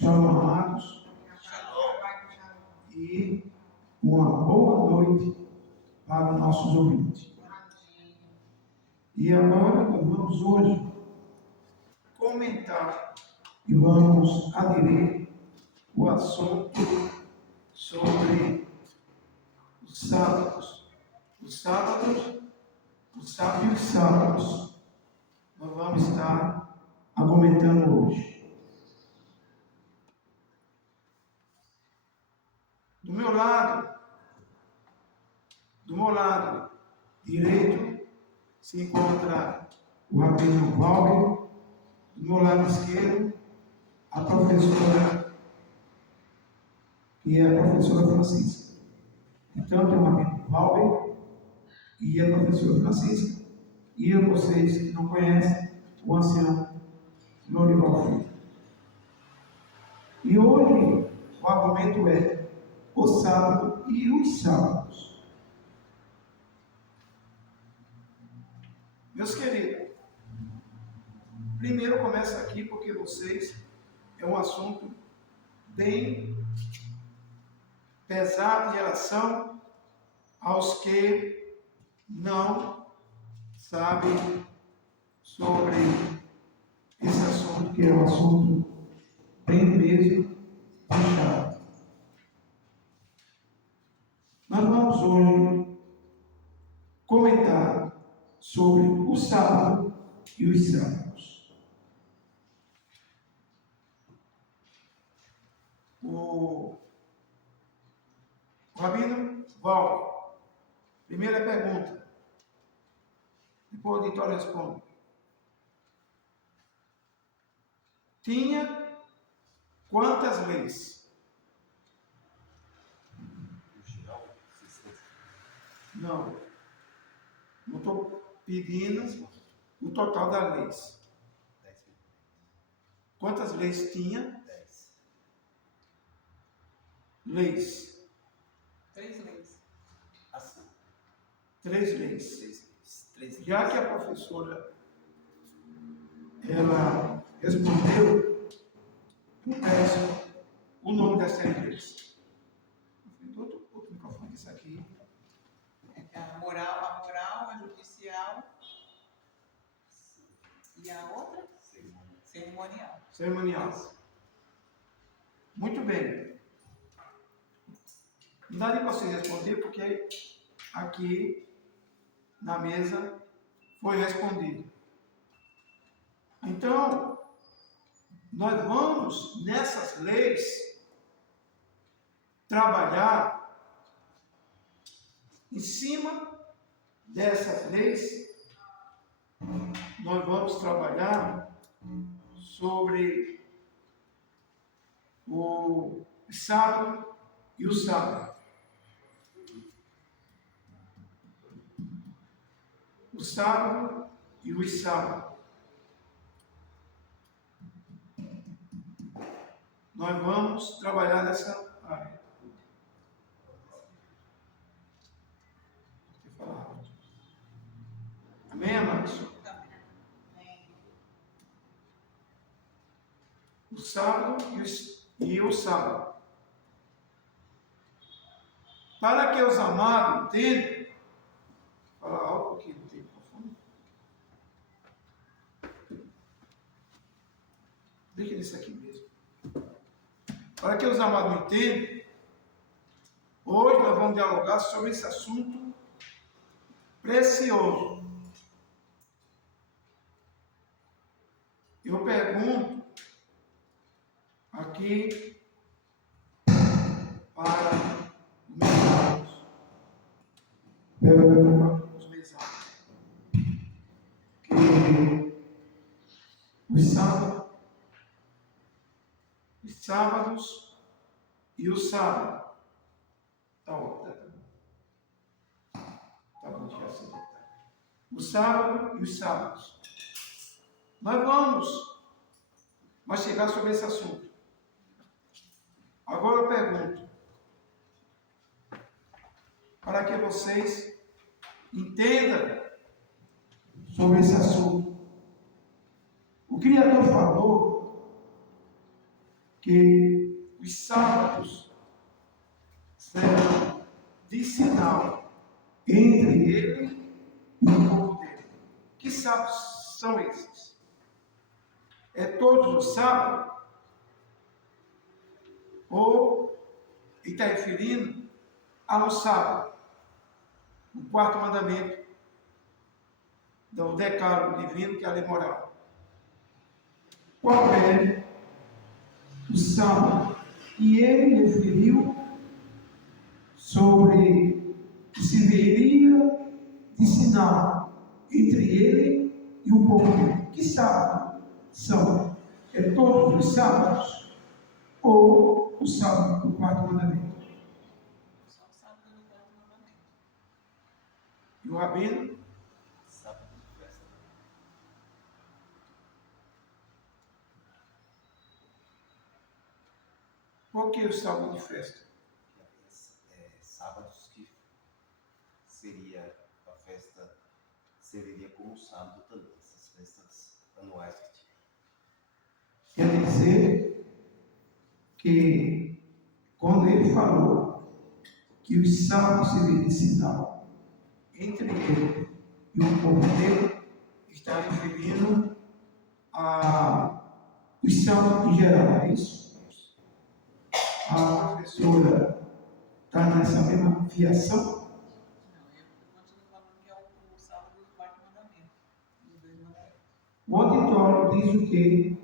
Shalom, amados. E uma boa noite para os nossos ouvintes. E agora nós vamos hoje comentar e vamos aderir o assunto sobre os sábados. Os sábados, nós vamos estar argumentando hoje. Do meu lado direito se encontra o Rabino Valber, do meu lado esquerdo a professora, que é a professora Francisca. Então tem o Rabino Valber e a professora Francisca, e vocês que não conhecem, o ancião Lorival Filho. E hoje o argumento é o sábado e os sábados. Meus queridos, primeiro começa aqui porque vocês é um assunto bem pesado em relação aos que não sabem sobre esse assunto, que é um assunto bem mesmo puxado. Nós vamos hoje comentar sobre o sábado e os sábados. O Rabino Valber, primeira pergunta, depois o auditório responde. Tinha quantas leis? Não estou pedindo o total das leis. Quantas leis tinha? 10. Leis. 3 leis. Assim. 3 leis. 3 leis. Já que a professora ela respondeu, eu peço o nome das 3 leis. Outro microfone, isso aqui. A moral, a judicial e a outra? Cerimonial. Cerimonial. Muito bem. Não dá de você responder porque aqui na mesa foi respondido. Então, nós vamos nessas leis trabalhar em cima dessas leis. Nós vamos trabalhar sobre o sábado e o sábado. O sábado e os sábados. Nós vamos trabalhar nessa área. Vou falar rápido. Amém, amados? O sábado e o sábado. Para que os amados entendam, vou falar algo que não tem profundo. Deixa nisso aqui mesmo. Para que os amados entendam, hoje nós vamos dialogar sobre esse assunto precioso. Eu pergunto aqui para os mesados, que os sábados e o sábado. Tá bom, já sei. O sábado e os sábados. Nós vamos chegar sobre esse assunto. Agora eu pergunto, para que vocês entendam sobre esse assunto. O Criador falou que os sábados serão de sinal entre ele e o povo dele. Que sábados são esses? É todos os sábados? Ou ele está referindo ao sábado, o quarto mandamento do decálogo divino, que é a lei moral? Qual é o sábado? E ele referiu sobre que se veria de sinal entre ele e o povo dele. Que sábado são? É todos os sábados? Ou o sábado do quarto mandamento? Só o sábado do quarto mandamento. E o rabino? Sábado de festa. Por que o sábado de festa? Sábados que seria a festa, serviria como sábado também, essas festas anuais que tinha. Quer dizer que quando ele falou que os sábados seriam de sinal entre ele e o povo dele, está referindo a os sábados em geral, é isso? A professora está nessa mesma fiação? Não, eu continuo falando que é o sábado do quarto mandamento. Dos 2 mandamentos. O auditório diz o quê?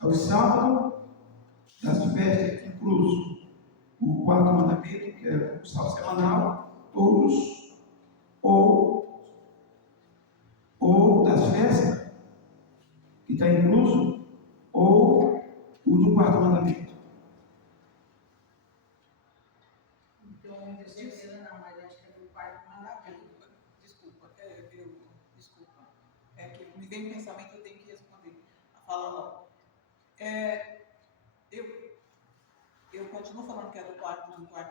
Aos sábados das festas, incluso o quarto mandamento, que é o sábado semanal, todos, ou das festas, que está incluso, ou o do quarto mandamento. Então, terceira não, mas acho que é do quarto mandamento. Desculpa, desculpa. É que me vem um pensamento, eu tenho que responder. Fala logo. Eu continuo falando que é do quarto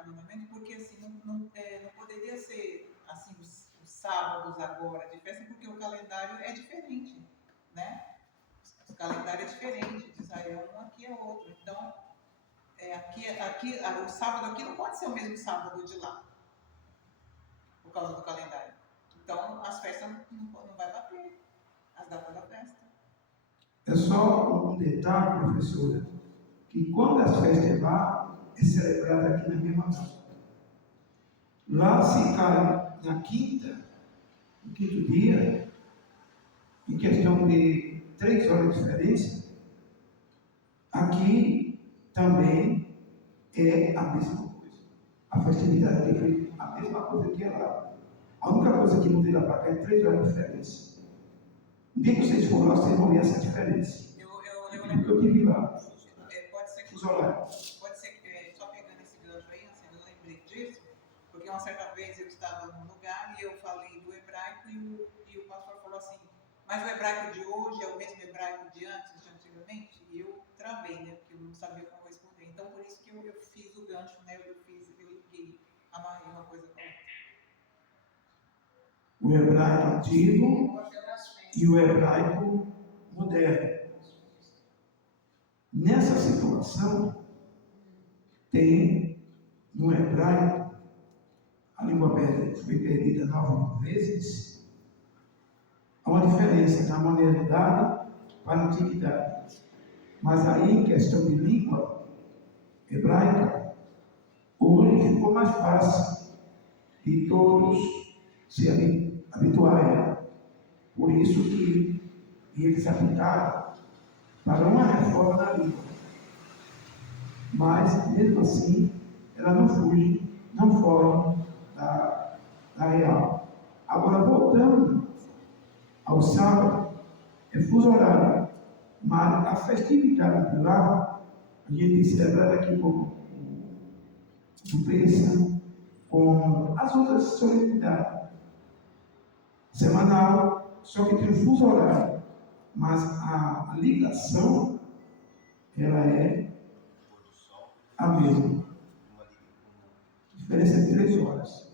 mandamento, porque assim, não poderia ser assim, os sábados agora de festa, porque o calendário é diferente, né? O calendário é diferente, de Israel um, aqui é outro. Então, o sábado aqui não pode ser o mesmo sábado de lá, por causa do calendário. Então, as festas não vai bater, as datas da festa. É só um detalhe, professora, que quando as festas lá, é celebrada aqui na mesma data. Lá se cai na quinta, no quinto dia, em questão de 3 horas de diferença, aqui também é a mesma coisa. A festividade é a mesma coisa que é lá. A única coisa que muda de lá para cá é 3 horas de diferença. No dia que vocês foram lá, vocês vão ver essa diferença. Eu Porque eu tive lá. pode ser que, Fuso horário. só pegando esse gancho aí, assim, eu lembrei disso, porque uma certa vez eu estava num lugar e eu falei do hebraico e o pastor falou assim, mas o hebraico de hoje é o mesmo hebraico de antes, de antigamente? E eu travei, né, porque eu não sabia como responder. Então, por isso que eu fiz o gancho, né, eu liguei, amarrei uma coisa com a outra. O hebraico antigo e o hebraico moderno. Nessa situação, tem no hebraico, a língua foi perdida 9 vezes, há uma diferença na modernidade para a antiguidade. Mas aí, em questão de língua hebraica, hoje ficou mais fácil e todos se habituarem. Por isso que eles habitaram para uma reforma da língua. Mas, mesmo assim, ela não foge da real. Agora, voltando ao sábado, é fuso horário, mas a festividade de lá, a gente celebra aqui como o Pêssego, com as outras solenidades. Semanal, só que tem um fuso horário, mas a ligação, ela é a mesma. A diferença é 3 horas.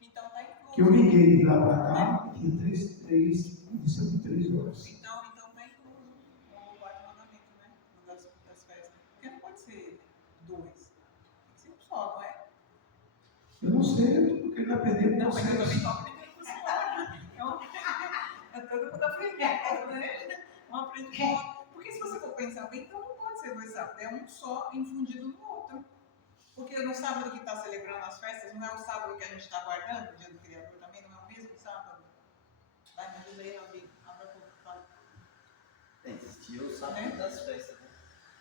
Então, tá incluso. Que eu liguei de lá para cá, tinha 3 horas. Então tá incluso o quarto mandamento, né? Das festas. Eu não sei, eu estou querendo aprender com Não, mas eu também vocês. estou aprendendo com o senhor. É todo mundo aprendendo, né? Um aprende com o outro. Porque se você for pensar bem, então não pode ser dois sábados, é um só infundido no outro. Porque no sábado que está celebrando as festas, não é o sábado que a gente está guardando, o dia do Criador também, não é o mesmo sábado? Vai, me ajuda aí, Rabi. Abra pouco, fala. Existia o sábado das festas, né?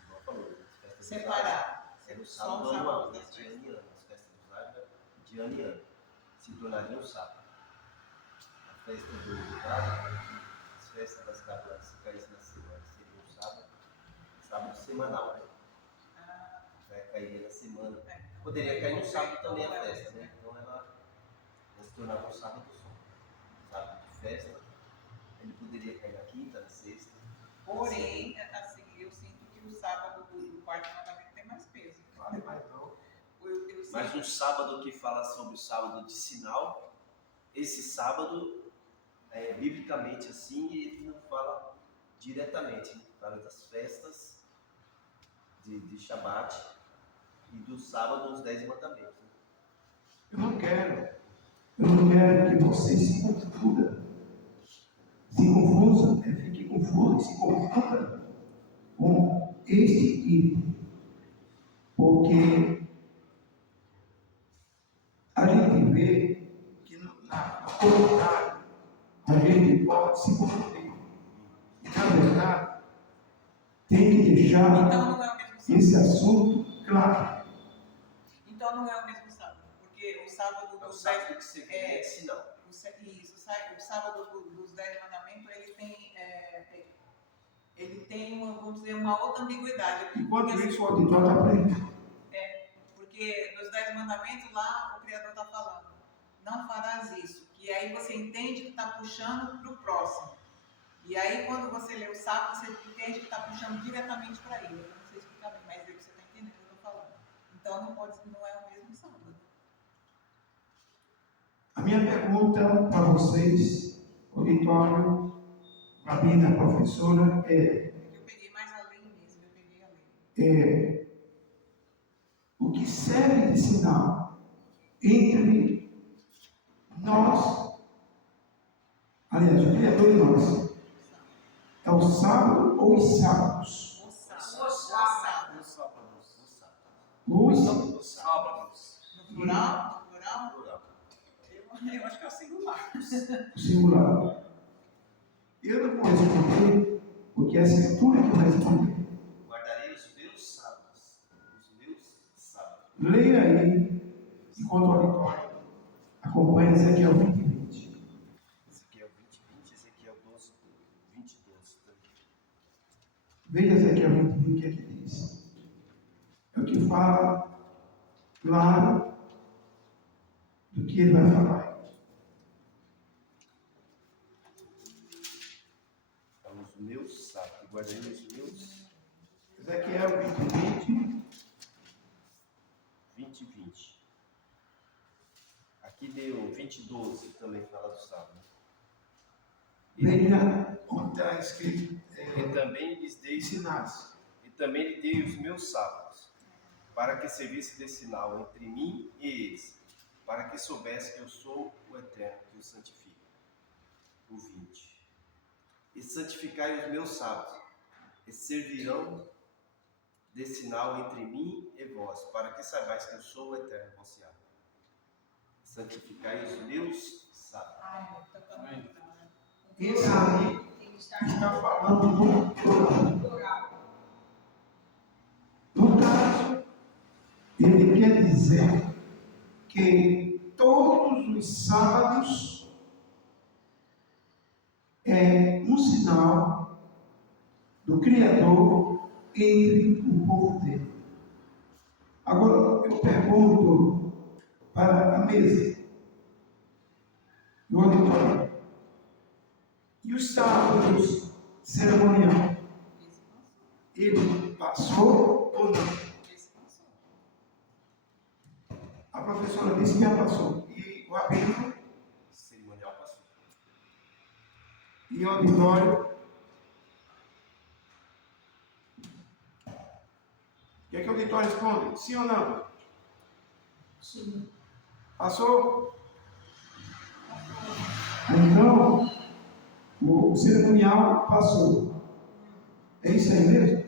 Igual falou, as festas Separar. era o Só sábado o anual, sábado né? das De ano festas. em ano. As festas do sábado, de ano em ano, se tornariam sábado. A festa do gado, as festas das cabras, se caísse na semana, seria um sábado semanal, né? Vai cair na semana. Poderia cair no sábado também a festa, né? Então ela se tornava um sábado só. Sábado de festa, ele poderia cair na quinta, na sexta. Porém, assim, eu sinto que o sábado do quarto mandamento tem mais peso. Vale mais não. Mas um sábado que fala sobre o sábado de sinal, esse sábado, biblicamente assim, ele não fala diretamente, ele fala das festas de Shabat e do sábado dos 10 mandamentos. Né? Eu não quero que vocês se confundam. Fique confuso e se confunda com este tipo. Porque a gente vê que na comunidade a gente pode se confundir. E, na verdade, tem que deixar Então não é o mesmo sábado. esse assunto claro. Então não é o mesmo sábado. Porque o sábado É o dos sábado 10. que você vê de sinal. O sábado dos 10 mandamentos ele tem uma, vamos dizer, uma outra ambiguidade. Enquanto Porque, isso, o auditório aprende. porque nos 10 mandamentos lá o Criador está falando, não farás isso. Que aí você entende que está puxando para o próximo. E aí quando você lê o sábado, você entende que está puxando diretamente para ele. Eu não sei explicar bem, mas é que você está entendendo o que eu estou falando. Então não é o mesmo sábado. A minha pergunta para vocês, auditório, rabina, professora, é Eu peguei mais além mesmo, eu peguei além. O que serve de sinal entre nós, aliás, o Criador e nós, é o sábado ou os sábados? O sábado. Os sábados. No plural? Plural. Eu acho que é o singular. singular. Eu não vou responder, porque é a escritura que vai responder. Guardarei os meus sábados. Leia aí, enquanto o auditório acompanha Ezequiel 20 e 20. Ezequiel 20, 20, Ezequiel 12, 20, 12 também. Veja Ezequiel 20 e 20, o que é que diz. É o que fala, claro, do que ele vai falar. Os meus sábados. Guardarei os meus Ezequiel 20 e 20. 20, 20. Aqui deu 20, 12 também fala do sábado. Veja onde está escrito E também lhes dei ensinar-se. E também lhe dei os meus sábados, para que servisse de sinal entre mim e eles, para que soubesse que eu sou o Eterno que os santifica. O 20. E santificai os meus sábados, e servirão de sinal entre mim e vós, para que saibais que eu sou o Eterno vosso Yahweh. Santificai os meus sábados. Esse aí está falando do plural. No caso, ele quer dizer que todos os sábados é um sinal do Criador entre o povo dele. Agora eu pergunto para a mesa do auditório. E os sábados cerimonial? Ele passou ou não? A professora disse que já passou. E o rabino? Cerimonial passou. E o auditório? O que é que o auditório responde? Sim ou não? Sim. Passou? Então, o cerimonial passou. É isso aí mesmo?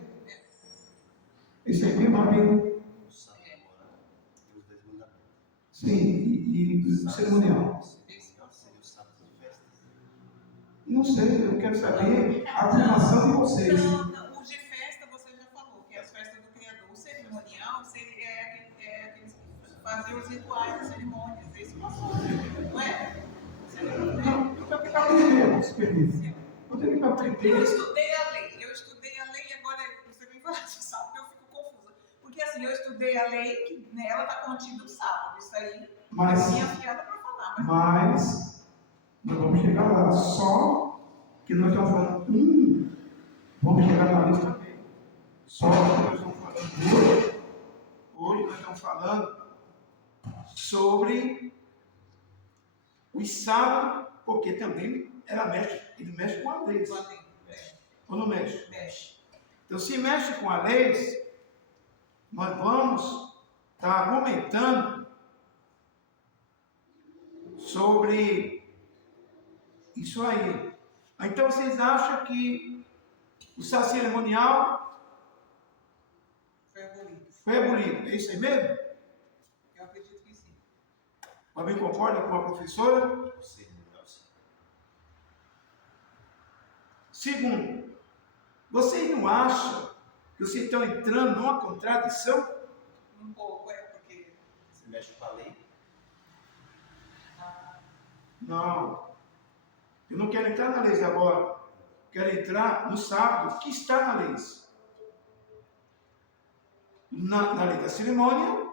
É isso aí mesmo, amigo? O sábado agora e os 10 mandamentos. Sim, e o cerimonial. O cerimonial seria o sábado de festas. Não sei, eu quero saber a formação de vocês. Não, os de festa você já falou, que é as festas do Criador. O cerimonial é aqueles que faziam os rituais, as cerimônias. Esse passou, não é? Não, eu estou aqui para aprender, experiência. Eu estou aqui para Eu aprender. estudei a lei e agora você vem falar de sábado, eu fico confusa. Porque assim, eu estudei a lei, que nela está contido o sábado. Isso aí Mas- eu tinha afiada para falar. Mas nós vamos chegar lá. Só que nós estamos falando, vamos chegar na lista também. Só que nós estamos falando hoje nós estamos falando sobre os sábados, porque também ele mexe com a lei. Ou não mexe? Mexe. Então, se mexe com a lei, nós vamos estar argumentando sobre isso aí. Então, vocês acham que o sábado cerimonial foi abolido? É isso aí mesmo? Eu acredito que sim. Alguém concorda com a professora? O cerimonial, sim. Segundo, vocês não acham que vocês estão entrando numa contradição? Um pouco, porque Você mexe com a lei? Não. Eu não quero entrar na lei agora. Quero entrar no sábado que está na lei. Na lei da cerimônia,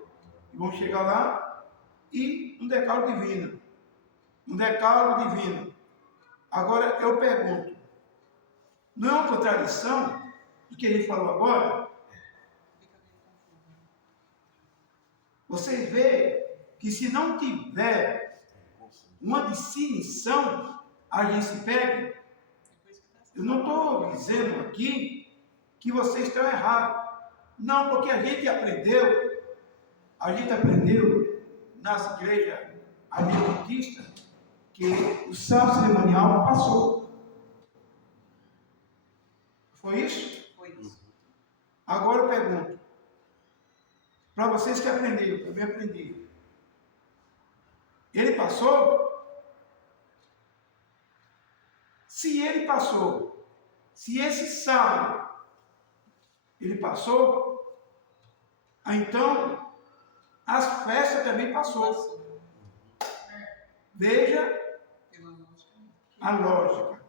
e vamos chegar lá, e um decálogo divino. Um decálogo divino. Agora eu pergunto, não é uma contradição do que ele falou agora? fica meio confuso. Vocês veem que se não tiver uma definição, a gente se perde. É por isso que tá assim. Eu não estou dizendo aqui que vocês estão errados. Não, porque a gente aprendeu nas igrejas adventistas que o sábado cerimonial passou. Foi isso? Foi isso. Agora eu pergunto, para vocês que aprenderam, eu também aprendi. Ele passou? Se ele passou, se esse sábado ele passou, então as festas também passou. Veja Pela lógica. a lógica.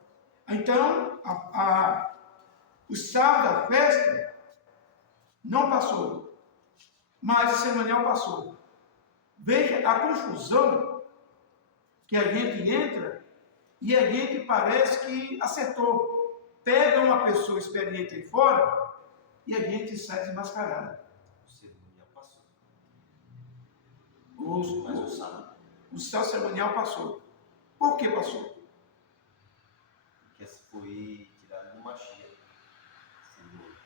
Então, o sábado da festa não passou, mas o cerimonial passou. Veja a confusão que a gente entra e a gente parece que acertou. Pega uma pessoa experiente aí fora e a gente sai desmascarado. O cerimonial passou. Mas o sábado, o cerimonial passou. Por que passou? Porque foi tirado do Machia. Cerimônia.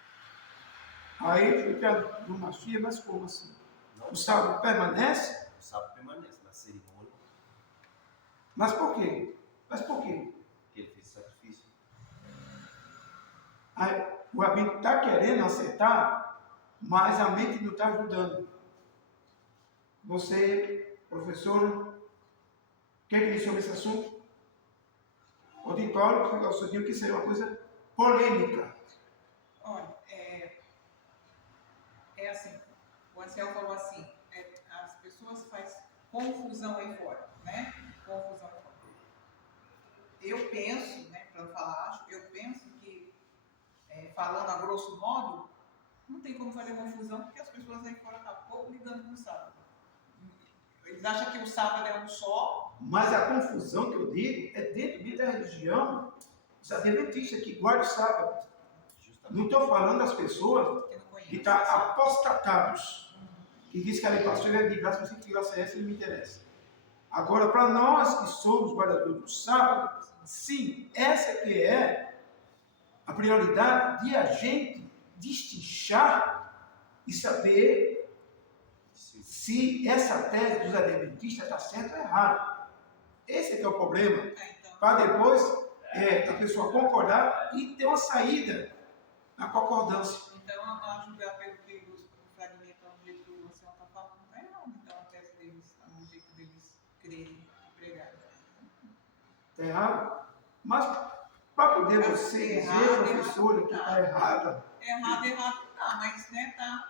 Aí fica no machia, mas como assim? Não, O sábado permanece? o sábado permanece na cerimônia, Mas por quê? Mas por quê? porque ele fez sacrifício. Aí, o Abin está querendo acertar, mas a mente não está ajudando. Você, professor, quer dizer sobre esse assunto? Auditório, o senhor que seria uma coisa polêmica. Olha, é assim, o Anselmo falou assim, as pessoas fazem confusão aí fora, né? Confusão aí fora. Eu penso, né, para não falar acho, eu penso que, falando a grosso modo, não tem como fazer confusão, porque as pessoas aí fora estão pouco lidando com o sábado. Eles acham que o sábado é um só. Mas a confusão que eu digo é dentro da religião dos adventistas que guardam o sábado. Não estou falando das pessoas Que não conhece. que estão apostatados, que diz que ali pastor é de graça, mas que graça é essa, não me interessa. Agora, para nós que somos guardadores do sábado, sim, essa que é a prioridade de a gente destinchar e saber se essa tese dos adventistas está certa ou errada. Esse é que é o problema. Então, Para depois a pessoa concordar e ter uma saída na concordância. então a julgar pelo que os fragmentam do jeito que o Luciano está falando, não é errado. Então a tese deles, o jeito deles crerem e pregarem. Está errado? Mas para poder você dizer, Errado, professora, que está errada, Errado tá, mas né, tá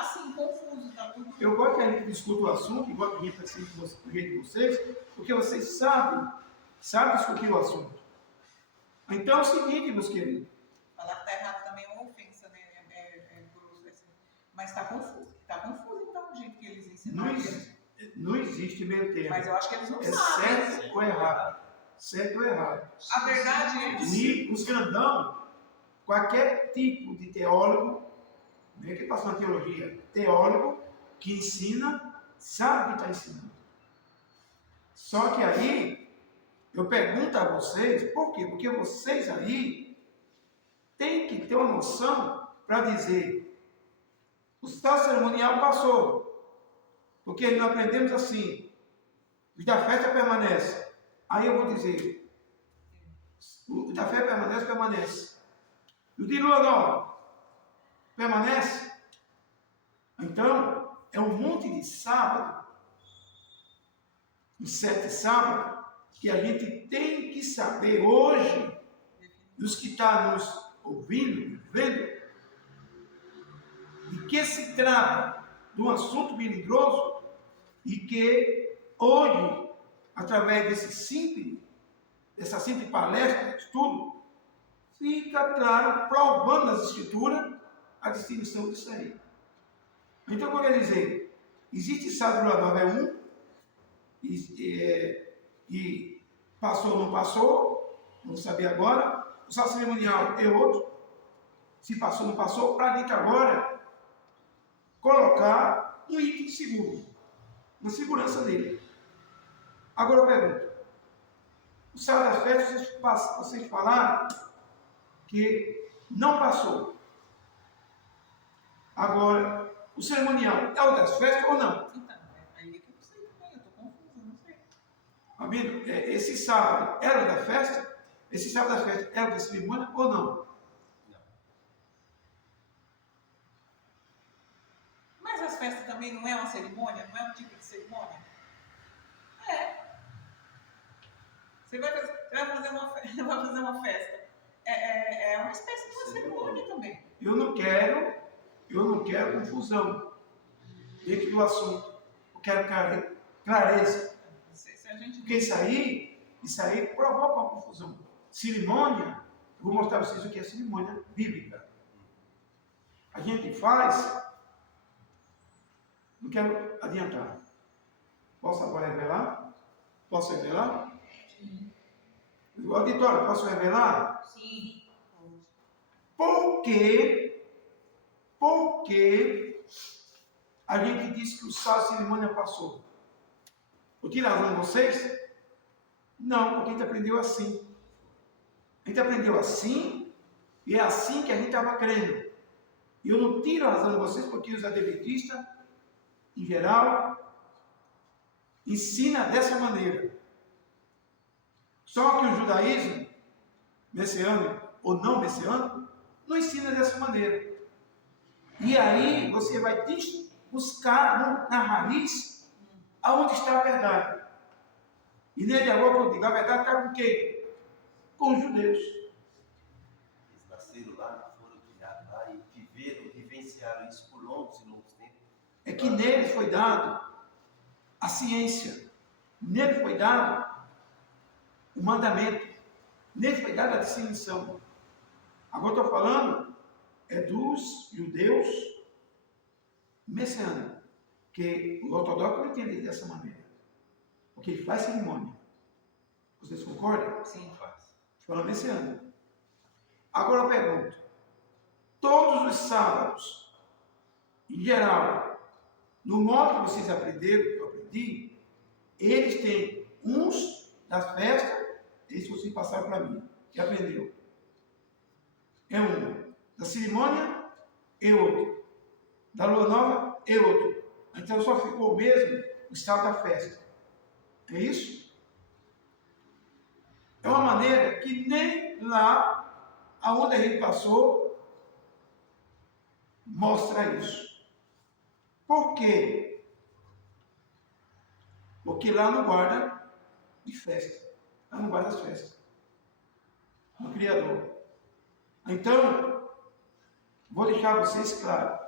assim, confuso, tá tudo. eu gosto que a gente discuta o assunto, igual que a gente assim, do jeito de vocês, porque vocês sabem discutir o assunto. Então é o seguinte, meus queridos, Falar que tá errado também é uma ofensa, né? É grosso, assim. Mas tá confuso. Tá confuso então o jeito que eles ensinam. não existe meio termo. Mas eu acho que eles não É sabem. certo ou errado. Certo ou errado. A verdade é E os grandão, qualquer tipo de teólogo, não é que passa na teologia, teólogo que ensina, sabe o que está ensinando. Só que aí, eu pergunto a vocês, por quê? Porque vocês aí têm que ter uma noção para dizer, o tal cerimonial passou, porque nós aprendemos assim, os da festa permanece. Aí eu vou dizer, o da fé permanece. E o de lua nova permanece. Então, é um monte de sábado, os 7 sábados, que a gente tem que saber hoje, e os que estão nos ouvindo, vendo, de que se trata de um assunto melindroso e que hoje, através dessa simples palestra, estudo, fica claro, provando nas escrituras, a distinção disso aí. Então, o que eu quero dizer? Existe sábado lua nova é um, e passou ou não passou, vamos saber agora. O sábado cerimonial é outro, se passou ou não passou, para a gente agora colocar um item seguro, na segurança dele. Agora eu pergunto, o sábado das festas, vocês falaram que não passou. Agora, o cerimonial é o das festas ou não? Então, aí é que eu não sei também, eu tô confusa, não sei. Amigo, esse sábado era o da festa? Esse sábado da festa era o da cerimônia ou não? Mas as festas também não é uma cerimônia? Não é um tipo de cerimônia? É. Você vai fazer uma festa. É uma espécie de uma cerimônia também. Eu não quero confusão dentro do assunto. Eu quero clareza. Se a gente... Porque isso aí provoca uma confusão. Cerimônia, eu vou mostrar para vocês o que é cerimônia bíblica. A gente faz, não quero adiantar. Posso agora revelar? Posso revelar? Sim. Auditório, posso revelar? Sim. Por que a gente diz que o sábado cerimônia passou? Eu tiro a razão de vocês? Não, porque a gente aprendeu assim. A gente aprendeu assim, e é assim que a gente estava crendo. E eu não tiro a razão de vocês, porque os adventistas, em geral, ensinam dessa maneira. Só que o judaísmo, messiânico ou não messiânico, não ensina dessa maneira. E aí você vai buscar na raiz aonde está a verdade. E nele agora eu digo, a verdade está com quem? Com os judeus. Eles nasceram lá, foram criados lá e vivenciaram isso por longos e longos tempos. É que nele foi dado a ciência, nele foi dado o mandamento, nele foi dada a distinção. Agora estou falando dos judeus messiânicos, que o ortodoxo não entende dessa maneira, porque ele faz cerimônia. Vocês concordam? Sim. Faz. Falando messiânico. Agora eu pergunto, todos os sábados, em geral, no modo que vocês aprenderam, que eu aprendi, eles têm uns das festas, esse vocês passaram para mim, que aprendeu. É um da cerimônia e outro. Da lua nova e outro. Então só ficou mesmo o sábado da festa. É isso? É uma maneira que nem lá aonde a gente passou mostra isso. Por quê? Porque lá não guarda de festa. Lá não guarda as festas. No Criador. Então, vou deixar vocês claros.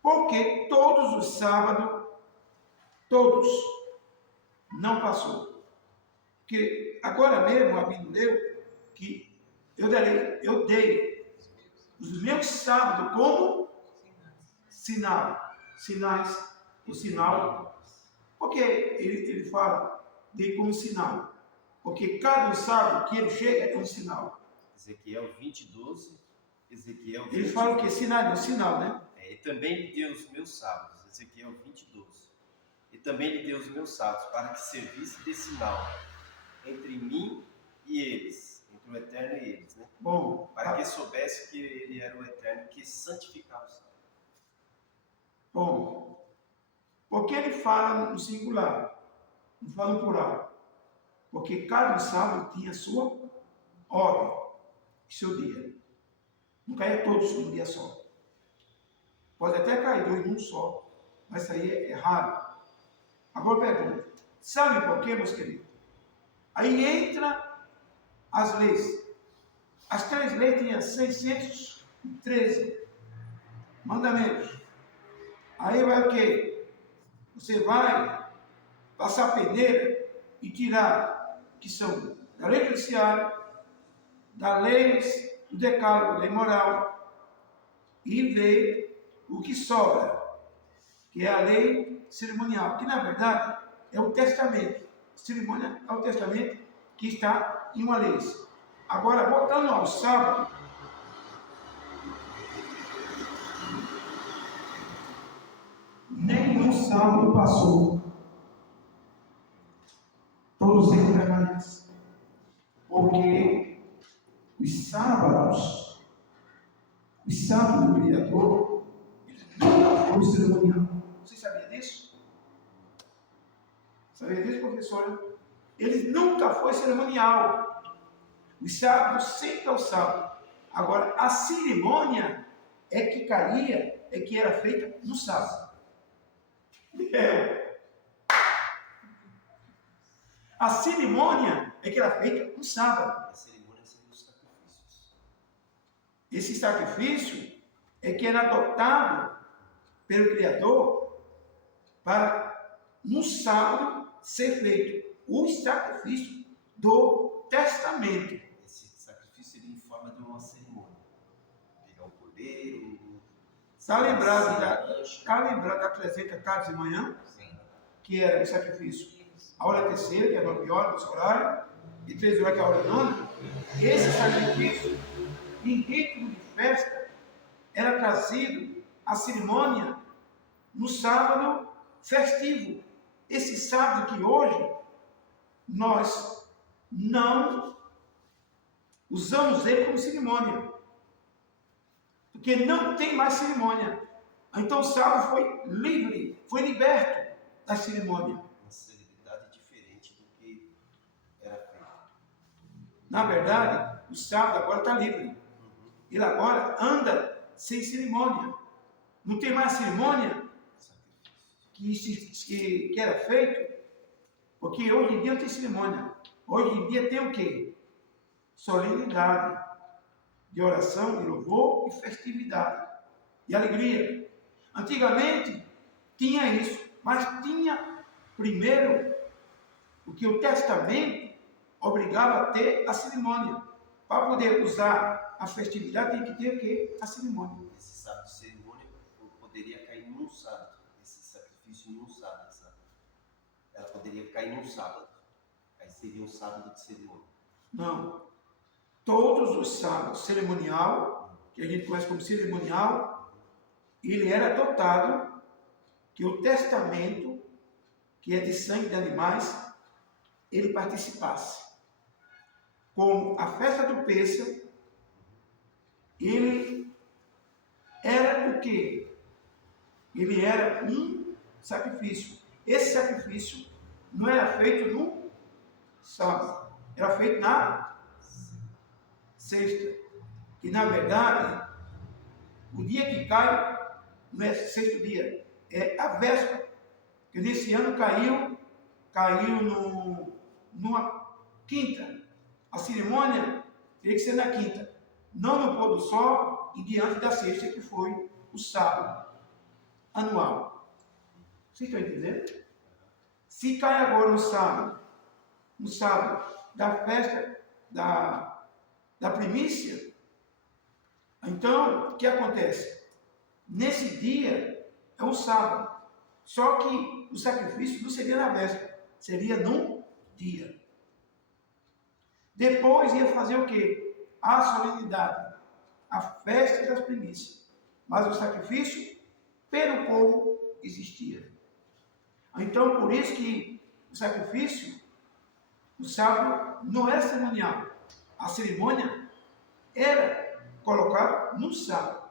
Porque todos os sábados, todos, não passou. Porque agora mesmo a Bíblia leu que eu dei os meus sábados como sinais, o sinal. Porque ele fala de como sinal. Porque cada sábado que ele chega é um sinal. Ezequiel 20, 12. Ezequiel 20, Ele fala o que? Sinal, é um sinal, né? E também lhe deu os meus sábados. Ezequiel 20, 12. E também lhe deu os meus sábados, para que servisse de sinal entre mim e eles, entre o Eterno e eles, né? Bom, Para que soubesse que ele era o Eterno que santificava os sábados. bom, porque ele fala no singular, não fala no plural. Porque cada sábado tinha sua hora, seu dia. Não caia todos num dia só. Pode até cair dois num só, mas isso aí é raro. Agora pergunta, sabe por quê, meus queridos? Aí entra as leis. As 3 leis tinham 613 mandamentos. Aí vai o quê? Você vai passar peneira e tirar, que são da lei judiciária, da lei do decálogo, lei moral, e ver o que sobra, que é a lei cerimonial, que na verdade é o testamento. Cerimônia é o testamento que está em uma lei. Agora, voltando ao sábado, nenhum sábado passou. Todos eles permanecem. Porque os sábados do Criador, eles nunca foram cerimonial. Você sabia disso? Sabia disso, professora? Eles nunca foi cerimonial. Os sábados sempre é o sábado. Agora, a cerimônia é que caía, é que era feita no sábado. A cerimônia é que era feita no sábado. A cerimônia seria os sacrifícios. Esse sacrifício é que era adotado pelo Criador para, no sábado, ser feito o sacrifício do testamento. Esse sacrifício seria em forma de uma cerimônia. Pegar um cordeiro, Está lembrado da 300 tardes de manhã? Sim. Que era o sacrifício. A hora terceira, que é 9 horas, o horário, e 13 horas, que é a hora nona. Esse sacrifício, em ritmo de festa, era trazido à cerimônia no sábado festivo. Esse sábado que hoje nós não usamos ele como cerimônia, porque não tem mais cerimônia. Então o sábado foi livre, foi liberto da cerimônia. uma celebridade diferente do que era feito. Na verdade, o sábado agora está livre. Ele agora anda sem cerimônia. Não tem mais cerimônia que era feito, porque hoje em dia não tem cerimônia. Hoje em dia tem o quê? Solenidade, de oração, de louvor e festividade, e alegria. Antigamente tinha isso, mas tinha primeiro o que o testamento obrigava a ter a cerimônia. Para poder usar a festividade tem que ter o quê? A cerimônia. Esse sábado de cerimônia poderia cair num sábado. Esse sacrifício num sábado, sabe? Ela poderia cair num sábado. Aí seria um sábado de cerimônia. Não. Todos os sábados cerimonial, que a gente conhece como cerimonial, ele era adotado que o testamento, que é de sangue de animais, ele participasse. Como a festa do Pêssego, ele era o quê? Ele era um sacrifício. Esse sacrifício não era feito no sábado, era feito na sexta. Que na verdade, o dia que cai não é sexto dia, é a véspera. Que nesse ano caiu numa quinta. A cerimônia teria que ser na quinta, não no pôr do sol e diante da sexta, que foi o sábado anual. Vocês estão entendendo? Se cai agora no sábado da festa da primícia, então o que acontece? Nesse dia é o sábado, só que o sacrifício não seria na véspera, seria num dia. Depois ia fazer o quê? A solenidade, a festa das primícias. Mas o sacrifício pelo povo existia. Então, por isso que o sacrifício, o sábado, não era cerimonial. A cerimônia era colocada no sábado.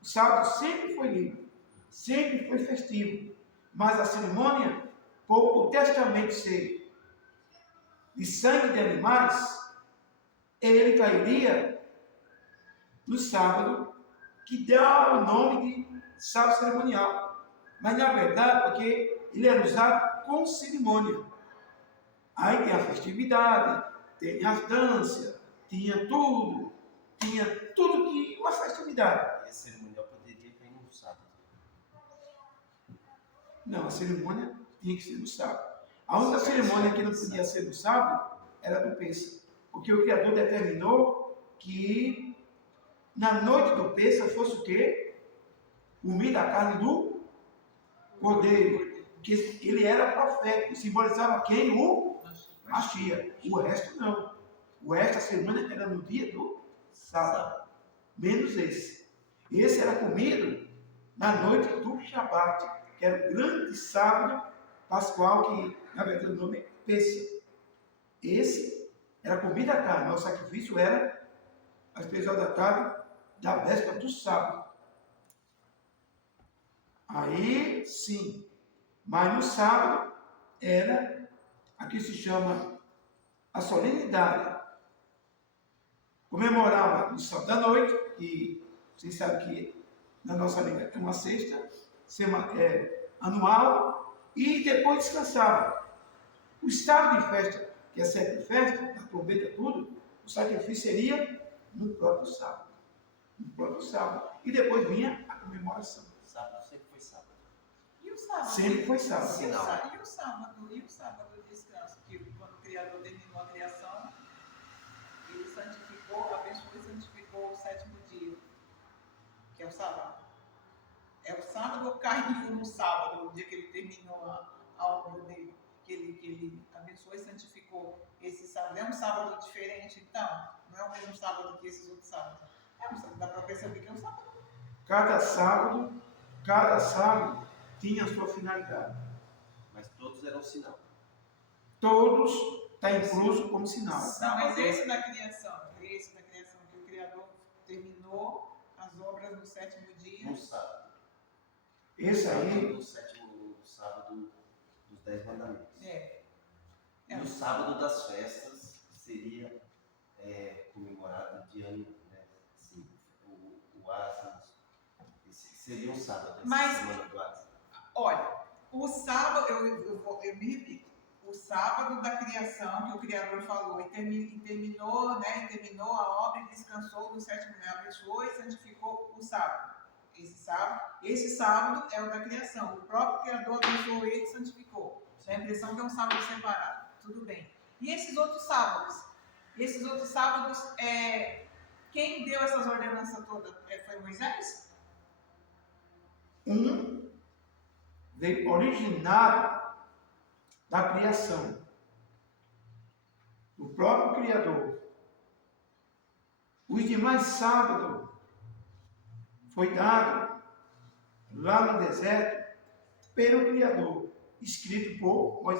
O sábado sempre foi livre, sempre foi festivo. Mas a cerimônia, por o testamento ser de sangue de animais, ele cairia no sábado, que dá o nome de sábado cerimonial. Mas na verdade, porque ele era usado com cerimônia. Aí tem a festividade, tem as danças, tinha tudo que uma festividade. E a cerimonial poderia cair no sábado. Não, a cerimônia tinha que ser no sábado. A única cerimônia que não podia ser no sábado era do Pêssego, porque o Criador determinou que na noite do Pêssego fosse o quê? Comer da carne do cordeiro, que ele era profeta, simbolizava quem? O Mashiach. O resto não. O resto, a cerimônia era no dia do sábado, menos esse. Esse era comido na noite do Shabat, que era o grande sábado pascual, que na verdade o nome é Pêssego. Esse era comida à carne, mas o sacrifício era às 3 horas da tarde da véspera do sábado. Aí sim, mas no sábado era aqui se chama a solenidade. Comemorava no sábado da noite, e vocês sabem que na nossa língua é uma sexta anual, e depois descansava. O estado de festa, que é sete festa, a trombeta, tudo, o sacrifício seria no próprio sábado. No próprio sábado. E depois vinha a comemoração. Sábado sempre foi sábado. E o sábado? Sempre foi sábado. Sinal. E o sábado de descanso, que quando o Criador terminou a criação, ele santificou, abençoou e santificou o sétimo dia, que é o sábado. É o sábado ou caiu no sábado, o dia que ele terminou a obra dele, que ele abençoou e santificou esse sábado. É um sábado diferente, então? Não é o mesmo sábado que esses outros sábados? Dá para perceber que é um sábado. Cada sábado tinha a sua finalidade. Mas todos eram sinal. Todos está incluso como sinal. Não, mas esse da criação, que o Criador terminou as obras no sétimo dia. No sábado. Esse aí, No sétimo sábado dos 10 mandamentos. É. No sábado das festas seria comemorado de ano, né? Assim, o Asas. Esse seria um sábado, essa Mas- semana do Asas. Olha, o sábado, eu me repito, o sábado da criação, que o Criador falou, e terminou a obra e descansou do sétimo dia, abençoou e santificou o sábado. Esse sábado é o da criação. O próprio Criador abençoou ele e santificou. Dá a impressão que é um sábado separado. Tudo bem. E esses outros sábados? Quem deu essas ordenanças todas? Foi Moisés? veio originário da criação, do próprio Criador. Os demais sábados foi dado lá no deserto pelo Criador, escrito por Moisés.